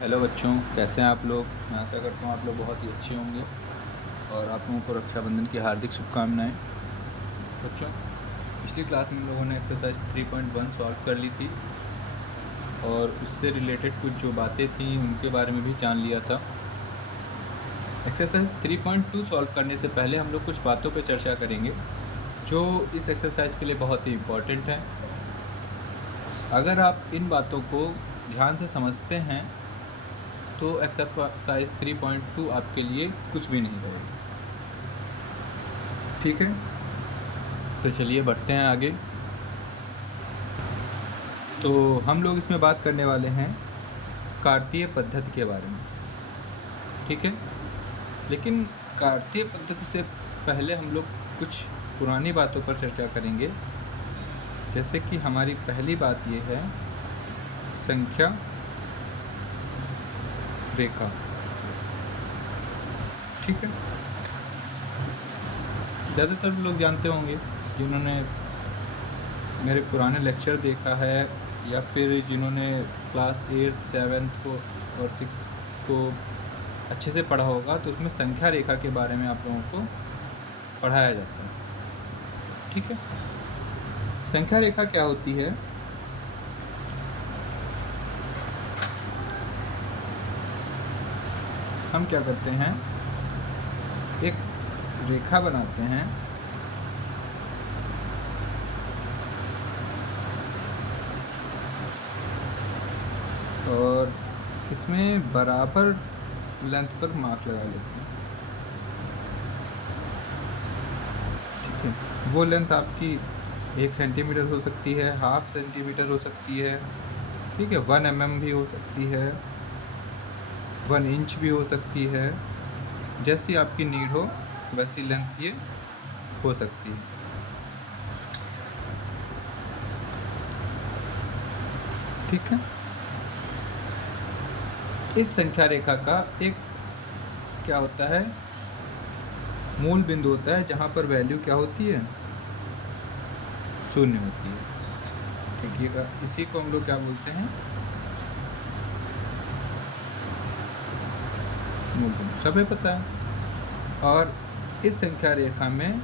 Hello बच्चों, कैसे हैं आप लोग। मैं आशा करता हूँ आप लोग बहुत ही अच्छे होंगे और आप लोगों को रक्षाबंधन की हार्दिक शुभकामनाएं। बच्चों, पिछली क्लास में हम लोगों ने एक्सरसाइज 3.1 सॉल्व कर ली थी और उससे रिलेटेड कुछ जो बातें थी उनके बारे में भी जान लिया था। एक्सरसाइज 3.2 सॉल्व करने से पहले हम लोग कुछ बातों पर चर्चा करेंगे जो इस एक्सरसाइज के लिए बहुत ही इम्पोर्टेंट है। अगर आप इन बातों को ध्यान से समझते हैं तो एक्सरसाइज 3.2 आपके लिए कुछ भी नहीं रहेगा। ठीक है, तो चलिए बढ़ते हैं आगे। तो हम लोग इसमें बात करने वाले हैं कार्तीय पद्धति के बारे में। ठीक है, लेकिन कार्तीय पद्धति से पहले हम लोग कुछ पुरानी बातों पर चर्चा करेंगे। जैसे कि हमारी पहली बात ये है संख्या रेखा। ठीक है, ज़्यादातर लोग जानते होंगे जिन्होंने मेरे पुराने लेक्चर देखा है या फिर जिन्होंने क्लास 8, 7 को और 6 को अच्छे से पढ़ा होगा, तो उसमें संख्या रेखा के बारे में आप लोगों को पढ़ाया जाता है। ठीक है, संख्या रेखा क्या होती है? हम क्या करते हैं, एक रेखा बनाते हैं और इसमें बराबर लेंथ पर मार्क लगा लेते हैं। ठीक है, वो लेंथ आपकी 1 सेंटीमीटर हो सकती है, हाफ सेंटीमीटर हो सकती है, ठीक है, 1 mm भी हो सकती है, 1 इंच भी हो सकती है। जैसी आपकी नीड हो वैसी लेंथ ये हो सकती है। ठीक है, इस संख्या रेखा का एक क्या होता है, मूल बिंदु होता है जहाँ पर वैल्यू क्या होती है, शून्य होती है। ठीक है, इसी को हम लोग क्या बोलते हैं, मूल बिंदु। सभी पता है। और इस संख्या रेखा में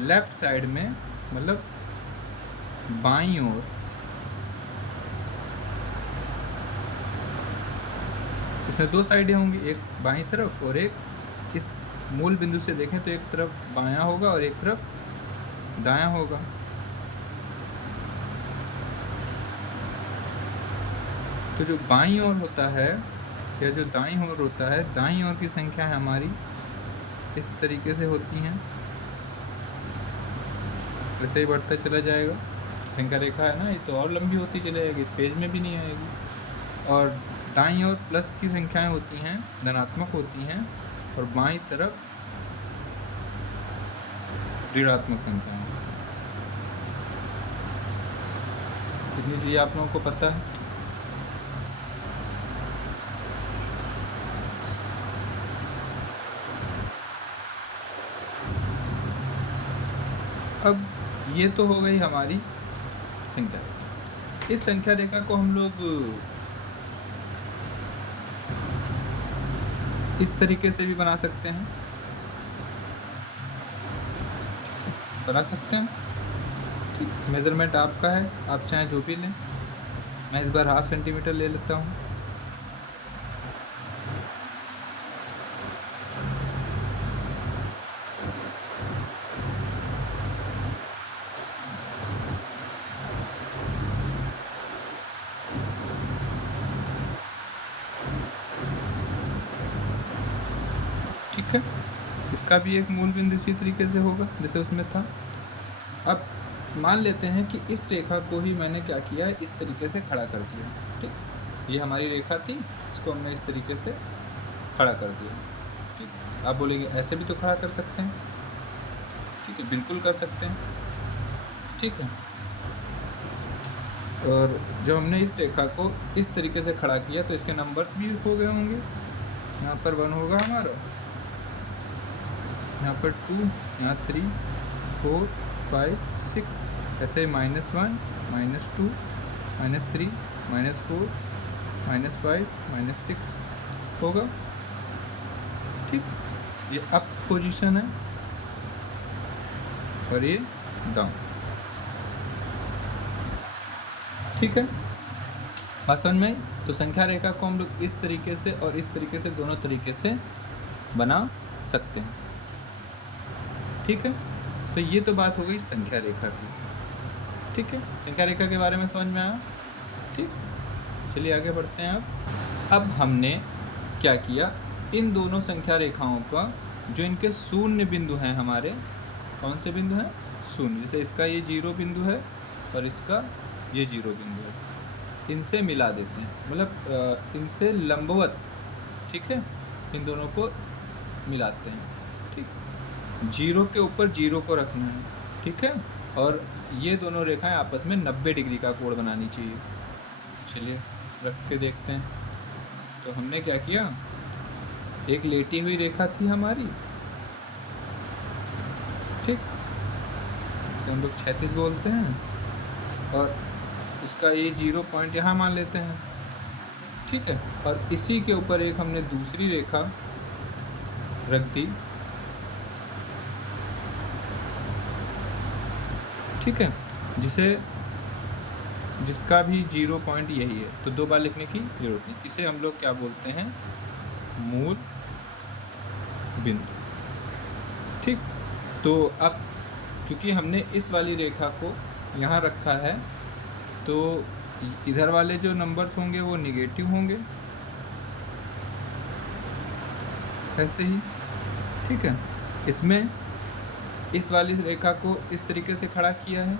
लेफ्ट साइड में मतलब बाईं ओर इसमें 2 साइडें होंगी, एक बाईं तरफ और एक इस मूल बिंदु से देखें तो एक तरफ बायां होगा और एक तरफ दायां होगा। तो जो बाईं ओर होता है या जो दाईं ओर होता है, दाईं ओर की संख्या है हमारी इस तरीके से होती हैं, वैसे ही बढ़ता चला जाएगा। संख्या रेखा है ना, ये तो और लंबी होती चली जाएगी, इस पेज में भी नहीं आएगी। और दाईं ओर प्लस की संख्याएं होती हैं, धनात्मक होती हैं, और बाईं तरफ ऋणात्मक संख्याएं होती हैं। इतनी चीज़ें आप लोगों को पता है। अब ये तो हो गई हमारी संख्या रेखा। इस संख्या रेखा को हम लोग इस तरीके से भी बना सकते हैं, मेज़रमेंट आपका है, आप चाहे जो भी लें। मैं इस बार हाफ सेंटीमीटर ले लेता हूँ। ठीक है, इसका भी एक मूल बिंदु इसी तरीके से होगा जैसे उसमें था। अब मान लेते हैं कि इस रेखा को ही मैंने क्या किया है, इस तरीके से खड़ा कर दिया। ठीक, ये हमारी रेखा थी, इसको हमने इस तरीके से खड़ा कर दिया। ठीक, आप बोलेंगे ऐसे भी तो खड़ा कर सकते हैं। ठीक है, बिल्कुल कर सकते हैं। ठीक है, और जब हमने इस रेखा को इस तरीके से खड़ा किया तो इसके नंबर्स भी हो गए होंगे। यहाँ पर 1 होगा हमारा, यहाँ पर 2, यहाँ 3, 4, 5, 6, ऐसे -1, -2, -3, -4, -5 -6 होगा। ठीक, ये अप पोजीशन है और ये डाउन। ठीक है, बात समझ में? तो संख्या रेखा को हम लोग इस तरीके से और इस तरीके से, दोनों तरीके से बना सकते हैं। ठीक है, तो ये तो बात हो गई संख्या रेखा की। ठीक है, संख्या रेखा के बारे में समझ में आया। ठीक, चलिए आगे बढ़ते हैं। अब हमने क्या किया, इन दोनों संख्या रेखाओं का जो इनके शून्य बिंदु हैं, हमारे कौन से बिंदु हैं? शून्य। जैसे इसका ये 0 बिंदु है और इसका ये 0 बिंदु है, इनसे मिला देते हैं, मतलब इनसे लंबवत। ठीक है, इन दोनों को मिलाते हैं। ठीक, 0 के ऊपर 0 को रखना है। ठीक है, और ये दोनों रेखाएं आपस में 90 डिग्री का कोण बनानी चाहिए। चलिए रख के देखते हैं। तो हमने क्या किया, एक लेटी हुई रेखा थी हमारी। ठीक, तो हम लोग क्षैतिज बोलते हैं, और इसका ये 0 पॉइंट यहाँ मान लेते हैं। ठीक है, और इसी के ऊपर एक हमने दूसरी रेखा रख दी। ठीक है, जिसका भी 0 पॉइंट यही है, तो 2 बार लिखने की जरूरत नहीं। इसे हम लोग क्या बोलते हैं? मूल बिंदु। ठीक, तो अब क्योंकि हमने इस वाली रेखा को यहाँ रखा है, तो इधर वाले जो नंबर्स होंगे वो निगेटिव होंगे, ऐसे ही। ठीक है, इसमें इस वाली रेखा को इस तरीके से खड़ा किया है,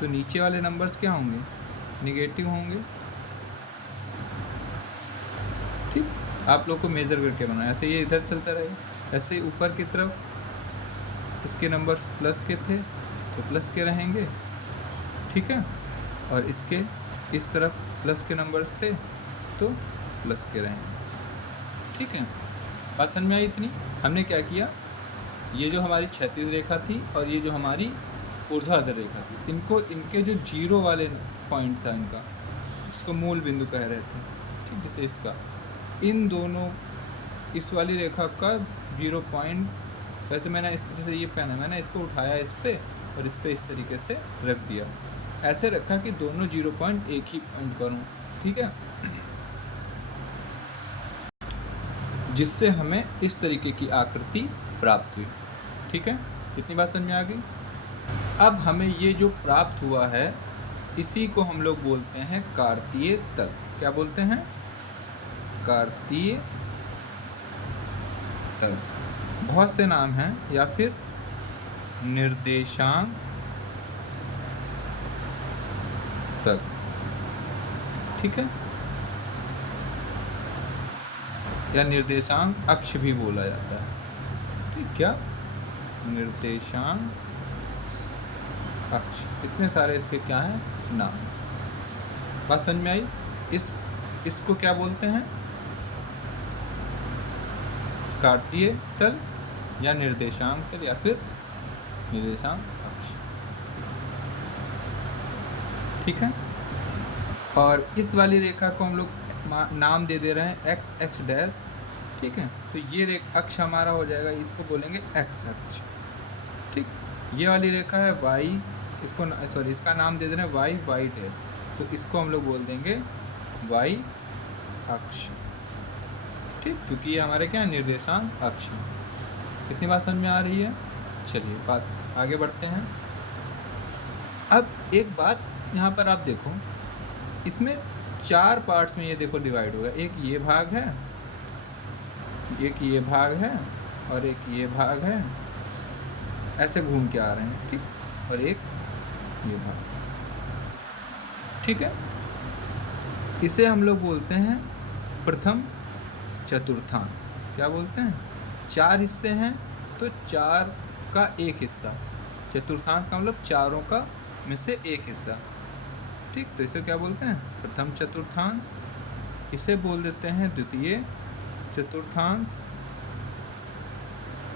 तो नीचे वाले नंबर्स क्या होंगे? निगेटिव होंगे। ठीक, आप लोग को मेज़र करके बनाना, ऐसे ये इधर चलता रहेगा, ऐसे ही ऊपर की तरफ इसके नंबर्स प्लस के थे तो प्लस के रहेंगे। ठीक है, और इसके इस तरफ प्लस के नंबर्स थे तो प्लस के रहेंगे। ठीक है, बात समझ में आई इतनी? हमने क्या किया, ये जो हमारी क्षैतिज रेखा थी और ये जो हमारी ऊर्ध्वाधर रेखा थी, इनको इनके जो 0 वाले पॉइंट था इनका, इसको मूल बिंदु कह रहे थे। ठीक, जैसे इसका, इन दोनों, इस वाली रेखा का 0 पॉइंट, वैसे मैंने इस, जैसे ये पेन है, मैंने इसको उठाया इस पे और इस पे इस तरीके से रख दिया, ऐसे रखा कि दोनों 0 पॉइंट एक ही पॉइंट पर हों। ठीक है, जिससे हमें इस तरीके की आकृति प्राप्त हुई। ठीक है, कितनी बात समझ में आ गई? अब हमें ये जो प्राप्त हुआ है, इसी को हम लोग बोलते हैं कार्तीय तल। क्या बोलते हैं? कार्तीय तल। बहुत से नाम हैं, या फिर निर्देशांक तल। ठीक है, या निर्देशांक अक्ष भी बोला जाता है। ठीक, क्या? निर्देशांक अक्ष। इतने सारे इसके क्या हैं? नाम। बात समझ में आई? इसको क्या बोलते हैं? कार्तीय तल या निर्देशांक तल या फिर निर्देशांक अक्ष। ठीक है, और इस वाली रेखा को हम लोग नाम दे रहे हैं एक्स एक्स डैश। ठीक है, तो ये रेखा अक्ष हमारा हो जाएगा, इसको बोलेंगे एक्स अक्ष। ठीक, ये वाली रेखा है वाई, इसको सॉरी इसका नाम दे रहे हैं वाई वाई डैश, तो इसको हम लोग बोल देंगे वाई अक्ष। ठीक, क्योंकि ये हमारे क्या निर्देशांक अक्ष है। कितनी बात समझ में आ रही है? चलिए बात आगे बढ़ते हैं। अब एक बात यहाँ पर आप देखो, इसमें 4 पार्ट्स में ये देखो डिवाइड होगा। एक ये भाग है, एक ये भाग है, और एक ये भाग है, ऐसे घूम के आ रहे हैं। ठीक, और एक ये भाग। ठीक है, इसे हम लोग बोलते हैं प्रथम चतुर्थांश। क्या बोलते हैं? 4 हिस्से हैं तो 4 का एक हिस्सा। चतुर्थांश का मतलब चारों का में से एक हिस्सा। ठीक, तो इसे क्या बोलते हैं? प्रथम चतुर्थांश। इसे बोल देते हैं द्वितीय चतुर्थांश।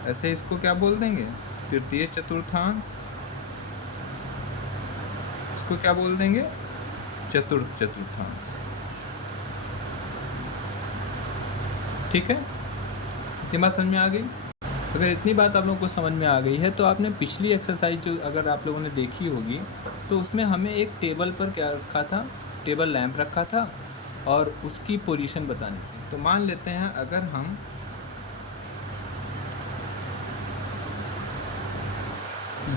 ऐसे इसको क्या बोल देंगे? तृतीय चतुर्थांश। इसको क्या बोल देंगे? चतुर्थ चतुर्थांश। ठीक है, इतनी बात समझ में आ गई। अगर इतनी बात आप लोगों को समझ में आ गई है तो आपने पिछली एक्सरसाइज जो अगर आप लोगों ने देखी होगी तो उसमें हमें एक टेबल पर क्या रखा था, टेबल लैंप रखा था और उसकी पोजीशन बतानी थी। तो मान लेते हैं अगर हम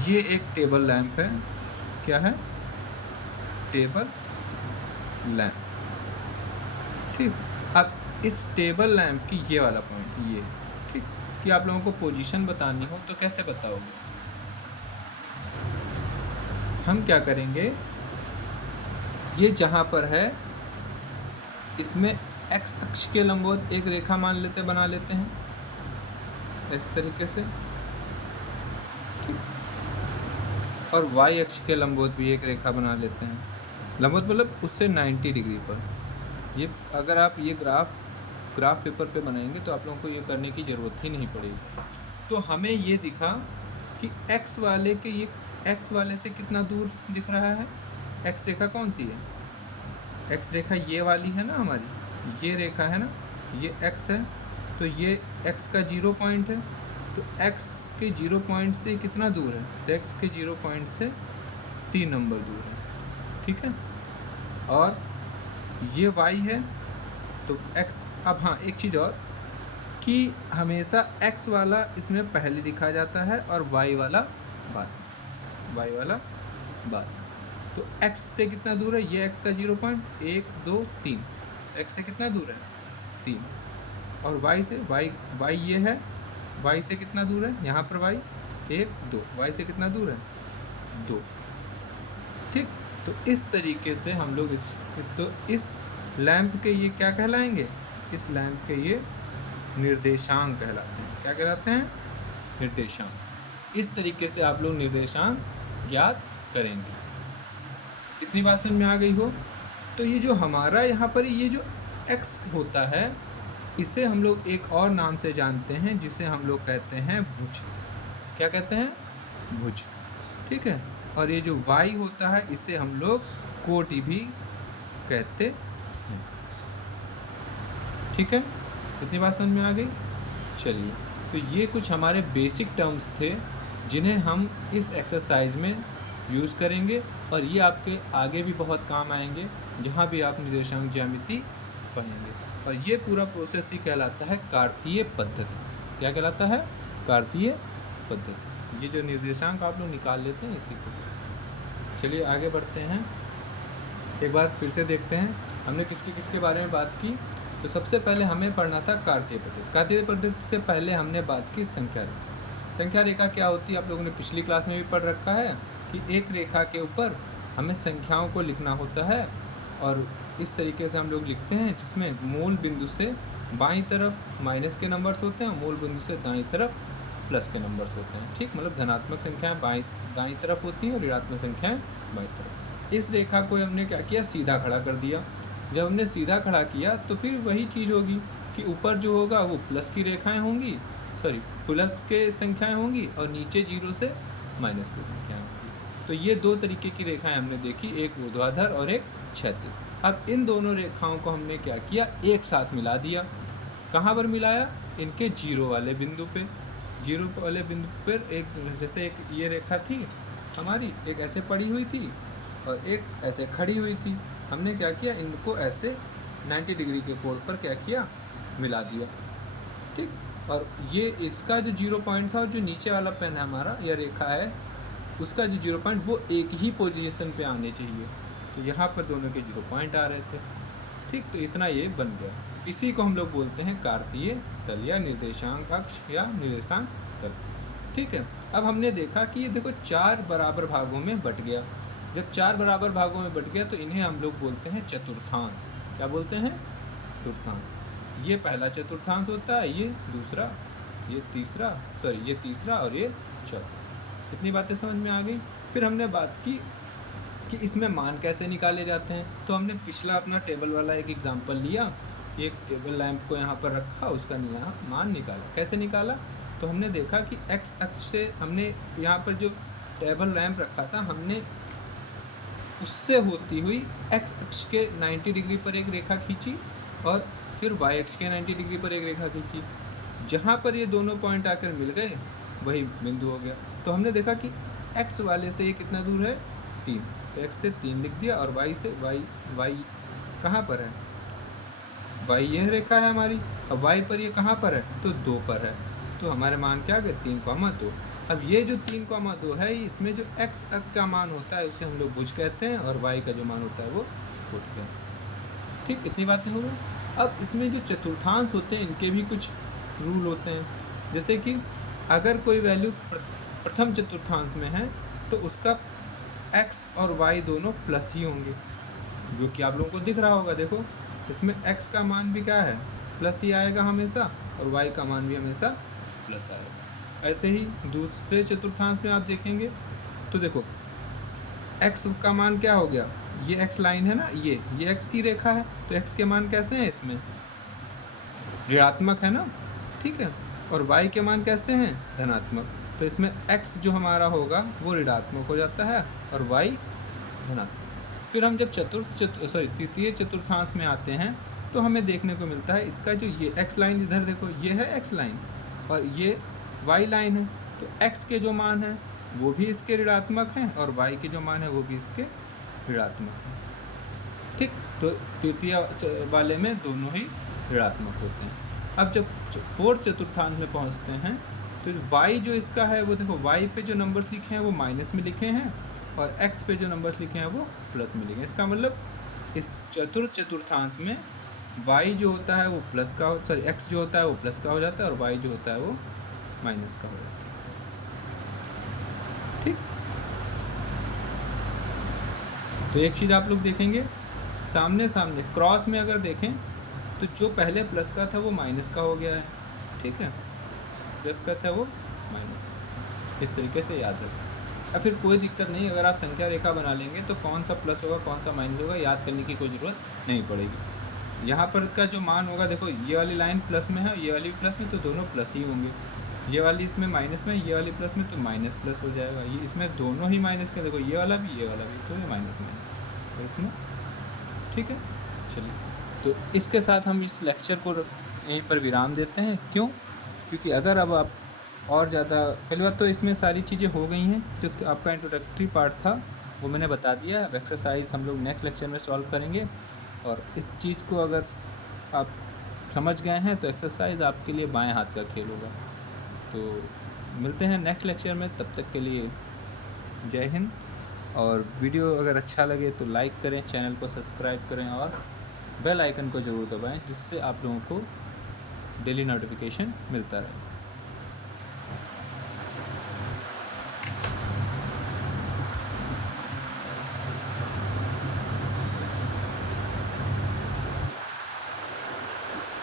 ये एक टेबल लैंप है, क्या है, टेबल लैंप, ठीक। अब इस टेबल लैंप की ये वाला पॉइंट ये, ठीक, कि आप लोगों को पोजीशन बतानी हो तो कैसे बताओगे, हम क्या करेंगे, ये जहाँ पर है इसमें एक्स अक्ष के लंबवत एक रेखा मान लेते बना लेते हैं इस तरीके से, ठीक। और वाई अक्ष के लंबवत भी एक रेखा बना लेते हैं, लंबवत मतलब उससे 90 डिग्री पर। ये अगर आप ये ग्राफ पेपर पे बनाएंगे तो आप लोगों को ये करने की ज़रूरत ही नहीं पड़ेगी। तो हमें ये दिखा कि एक्स वाले के ये एक्स वाले से कितना दूर दिख रहा है, एक्स रेखा कौन सी है, एक्स रेखा ये वाली है ना हमारी, ये रेखा है ना, ये एक्स है, तो ये एक्स का 0 पॉइंट है, तो एक्स के 0 पॉइंट से कितना दूर है, तो एक्स के 0 पॉइंट से 3 नंबर दूर है, ठीक है। और ये वाई है तो एक्स, अब हाँ एक चीज़ और कि हमेशा एक्स वाला इसमें पहले लिखा जाता है और वाई वाला बाद, वाई वाला बाद। तो x से कितना दूर है, ये x का 0 पॉइंट 1 2 3, x से कितना दूर है 3, और y से y ये है, y से कितना दूर है, यहाँ पर y 1 2, y से कितना दूर है 2, ठीक। तो इस तरीके से हम लोग इस लैंप के ये क्या कहलाएंगे, इस लैंप के ये निर्देशांक कहलाते हैं, क्या कहलाते हैं, निर्देशांक। इस तरीके से आप लोग निर्देशांक ज्ञात करेंगे। इतनी बात समझ में आ गई हो। तो ये जो हमारा यहाँ पर ये जो x होता है इसे हम लोग एक और नाम से जानते हैं जिसे हम लोग कहते हैं भुज, क्या कहते हैं, भुज, ठीक है। और ये जो y होता है इसे हम लोग कोटि भी कहते हैं, ठीक है। इतनी बात समझ में आ गई। चलिए, तो ये कुछ हमारे बेसिक टर्म्स थे जिन्हें हम इस एक्सरसाइज में यूज़ करेंगे और ये आपके आगे भी बहुत काम आएंगे जहाँ भी आप निर्देशांक ज्यामिति पढ़ेंगे। और ये पूरा प्रोसेस ही कहलाता है कार्तीय पद्धति। क्या कहलाता है, कार्तीय पद्धति। ये जो निर्देशांक आप लोग निकाल लेते हैं इसी को। चलिए आगे बढ़ते हैं, एक बार फिर से देखते हैं हमने किसके बारे में बात की। तो सबसे पहले हमें पढ़ना था कार्तीय पद्धति। कार्तीय पद्धति से पहले हमने बात की संख्या रेखा। संख्या रेखा क्या होती है आप लोगों ने पिछली क्लास में भी पढ़ रखा है कि एक रेखा के ऊपर हमें संख्याओं को लिखना होता है और इस तरीके से हम लोग लिखते हैं जिसमें मूल बिंदु से बाईं तरफ माइनस के नंबर्स होते हैं और मूल बिंदु से दाईं तरफ प्लस के नंबर्स होते हैं, ठीक। मतलब धनात्मक संख्याएं दाईं तरफ होती हैं और ऋणात्मक संख्याएं बाईं तरफ। इस रेखा को हमने क्या किया, सीधा खड़ा कर दिया। जब हमने सीधा खड़ा किया तो फिर वही चीज़ होगी कि ऊपर जो होगा वो प्लस की रेखाएं होंगी, प्लस के संख्याएं होंगी और नीचे 0 से माइनस की संख्याएं होंगी। तो ये दो तरीके की रेखाएं हमने देखी, एक ऊर्ध्वाधर और एक क्षैतिज। अब इन दोनों रेखाओं को हमने क्या किया, एक साथ मिला दिया। कहाँ पर मिलाया, इनके 0 वाले बिंदु पे। 0 वाले बिंदु पर एक, जैसे एक ये रेखा थी हमारी, एक ऐसे पड़ी हुई थी और एक ऐसे खड़ी हुई थी। हमने क्या किया, इनको ऐसे 90 डिग्री के कोण पर क्या किया, मिला दिया, ठीक। और ये इसका जो 0 पॉइंट था और जो नीचे वाला पेन है हमारा, यह रेखा है, उसका जो 0 पॉइंट वो एक ही पोजीशन पे आने चाहिए। तो यहाँ पर दोनों के 0 पॉइंट आ रहे थे, ठीक। तो इतना ये बन गया। इसी को हम लोग बोलते हैं कार्तीय तल या निर्देशांक अक्ष या निर्देशांक तल, ठीक है। अब हमने देखा कि ये देखो 4 बराबर भागों में बट गया। जब 4 बराबर भागों में बट गया तो इन्हें हम लोग बोलते हैं चतुर्थांश। क्या बोलते हैं, चतुर्थांश। ये पहला चतुर्थांश होता है, ये दूसरा, ये तीसरा और ये चौथा। इतनी बातें समझ में आ गई। फिर हमने बात की कि इसमें मान कैसे निकाले जाते हैं। तो हमने पिछला अपना टेबल वाला एक एग्जांपल लिया, एक टेबल लैंप को यहाँ पर रखा, उसका यहाँ मान निकाला। कैसे निकाला, तो हमने देखा कि एक्स अक्ष से हमने यहाँ पर जो टेबल लैंप रखा था हमने उससे होती हुई एक्स अक्ष के 90 डिग्री पर एक रेखा खींची और फिर वाई एक्स के 90 डिग्री पर एक रेखा खींची। जहाँ पर ये दोनों पॉइंट आकर मिल गए वही बिंदु हो गया। तो हमने देखा कि एक्स वाले से ये कितना दूर है, 3, तो एक्स से 3 लिख दिया, और वाई से वाई कहाँ पर है, वाई यह रेखा है हमारी, अब वाई पर ये कहाँ पर है, तो 2 पर है। तो हमारे मान क्या आ गए, 3,2। अब ये जो 3,2 है, इसमें जो एक्स का मान होता है उसे हम लोग भुज कहते हैं, और वाई का जो मान होता है वो फुट कहते हैं। ठीक, इतनी बातें हो गई। अब इसमें जो चतुर्थांश होते हैं इनके भी कुछ रूल होते हैं। जैसे कि अगर कोई वैल्यू प्रथम चतुर्थांश में है तो उसका एक्स और वाई दोनों प्लस ही होंगे, जो कि आप लोगों को दिख रहा होगा। देखो इसमें एक्स का मान भी क्या है, प्लस ही आएगा हमेशा, और वाई का मान भी हमेशा प्लस आएगा। ऐसे ही दूसरे चतुर्थांश में आप देखेंगे तो देखो एक्स का मान क्या हो गया, ये एक्स लाइन है ना, ये एक्स की रेखा है, तो एक्स के मान कैसे हैं, इसमें ऋणात्मक है ना, ठीक है, और वाई के मान कैसे हैं, धनात्मक। तो इसमें एक्स जो हमारा होगा वो ऋणात्मक हो जाता है और वाई धनात्मक। फिर हम जब तृतीय चतुर्थांश में आते हैं तो हमें देखने को मिलता है इसका जो ये एक्स लाइन, इधर देखो ये है एक्स लाइन और ये वाई लाइन है, तो एक्स के जो मान हैं वो भी इसके ऋणात्मक हैं और वाई के जो मान है वो भी इसके ऋणात्मक हैं। ठीक, तो तृतीय वाले में दोनों ही ऋणात्मक होते हैं। अब जब फोर्थ चतुर्थांश में पहुंचते हैं तो वाई जो इसका है वो देखो, वाई पे जो नंबर्स लिखे हैं वो माइनस में लिखे हैं और एक्स पे जो नंबर्स लिखे हैं वो प्लस में लिखे हैं। इसका मतलब इस चतुर्थांश में वाई जो होता है वो प्लस का, एक्स जो होता है वो प्लस का हो जाता है और वाई जो होता है वो माइनस का हो जाता है। ठीक, तो एक चीज़ आप लोग देखेंगे, सामने क्रॉस में अगर देखें तो जो पहले प्लस का था वो माइनस का हो गया है। ठीक है, प्लस का था वो माइनस का, इस तरीके से याद रख सकते हैं। या फिर कोई दिक्कत नहीं, अगर आप संख्या रेखा बना लेंगे तो कौन सा प्लस होगा कौन सा माइनस होगा याद करने की कोई ज़रूरत नहीं पड़ेगी। यहाँ पर का जो मान होगा, देखो ये वाली लाइन प्लस में है, ये वाली प्लस में, तो दोनों प्लस ही होंगे। ये वाली इसमें माइनस में, ये वाली प्लस में, तो माइनस प्लस हो जाएगा। ये इसमें दोनों ही माइनस के, देखो ये वाला भी ये वाला भी, तो ये माइनस तो इसमें। ठीक है, चलिए, तो इसके साथ हम इस लेक्चर को यहीं पर विराम देते हैं। क्यों? क्योंकि अगर अब आप और ज़्यादा, पहली बात तो इसमें सारी चीज़ें हो गई हैं, जो आपका इंट्रोडक्टरी पार्ट था वो मैंने बता दिया। अब एक्सरसाइज हम लोग नेक्स्ट लेक्चर में सॉल्व करेंगे, और इस चीज़ को अगर आप समझ गए हैं तो एक्सरसाइज आपके लिए बाएं हाथ का खेल होगा। तो मिलते हैं नेक्स्ट लेक्चर में, तब तक के लिए जय हिंद। और वीडियो अगर अच्छा लगे तो लाइक करें, चैनल को सब्सक्राइब करें और बेल आइकन को ज़रूर दबाएं, जिससे आप लोगों को डेली नोटिफिकेशन मिलता रहे।